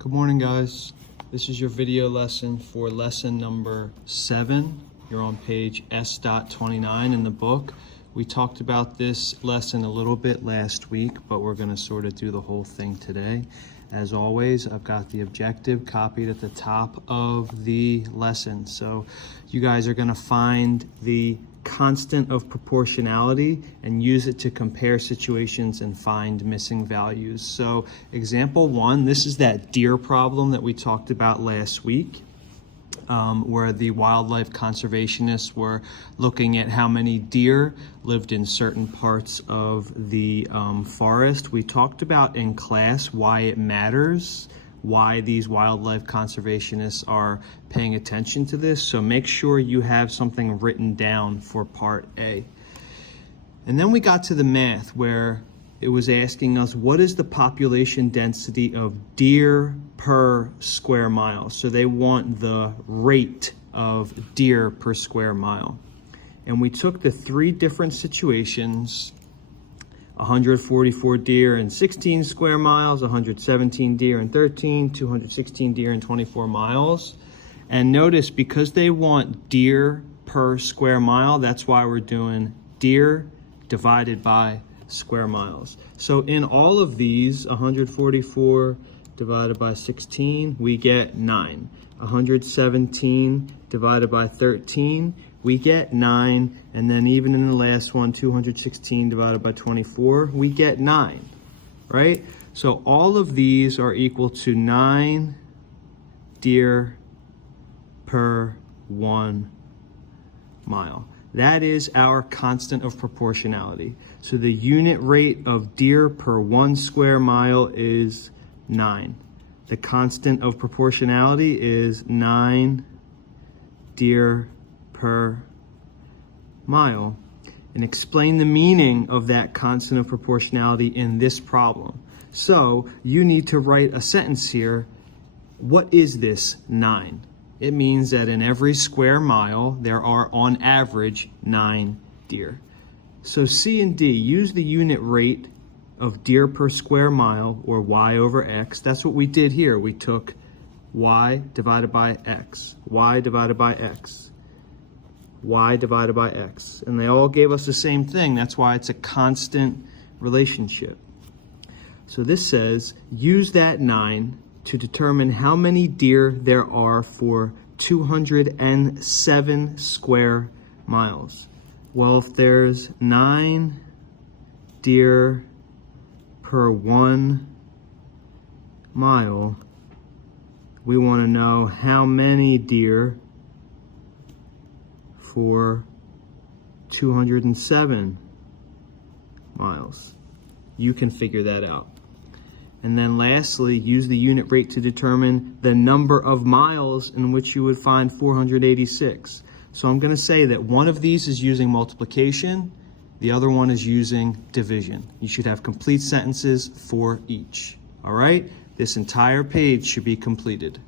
Good morning, guys. This is your video lesson for lesson number 7. You're on page S.29 in the book. We talked about this lesson a little bit last week, but we're going to sort of do the whole thing today. As always, I've got the objective copied at the top of the lesson. So you guys are going to find the constant of proportionality and use it to compare situations and find missing values. So example 1, this is that deer problem that we talked about last week, where the wildlife conservationists were looking at how many deer lived in certain parts of the forest. We talked about in class why it matters, why these wildlife conservationists are paying attention to this. So make sure you have something written down for part A. And then we got to the math where it was asking us, what is the population density of deer per square mile? So they want the rate of deer per square mile. And we took the 3 different situations, 144 deer in 16 square miles, 117 deer in 13, 216 deer in 24 miles. And notice, because they want deer per square mile, that's why we're doing deer divided by square miles. So in all of these, 144 divided by 16, we get 9. 117 divided by 13, we get 9. And then even in the last one, 216 divided by 24, we get 9, right? So all of these are equal to 9 deer per 1 mile. That is our constant of proportionality. So the unit rate of deer per 1 square mile is 9. The constant of proportionality is 9 deer per mile. And explain the meaning of that constant of proportionality in this problem. So you need to write a sentence here. What is this 9? It means that in every square mile, there are on average 9 deer. So C and D, use the unit rate of deer per square mile, or y over x. That's what we did here. We took y divided by x, y divided by x, y divided by x. And they all gave us the same thing. That's why it's a constant relationship. So this says, use that 9 to determine how many deer there are for 207 square miles. Well, if there's 9 deer per 1 mile, we want to know how many deer for 207 miles. You can figure that out. And then lastly, use the unit rate to determine the number of miles in which you would find 486. So I'm going to say that one of these is using multiplication, the other one is using division. You should have complete sentences for each. All right? This entire page should be completed.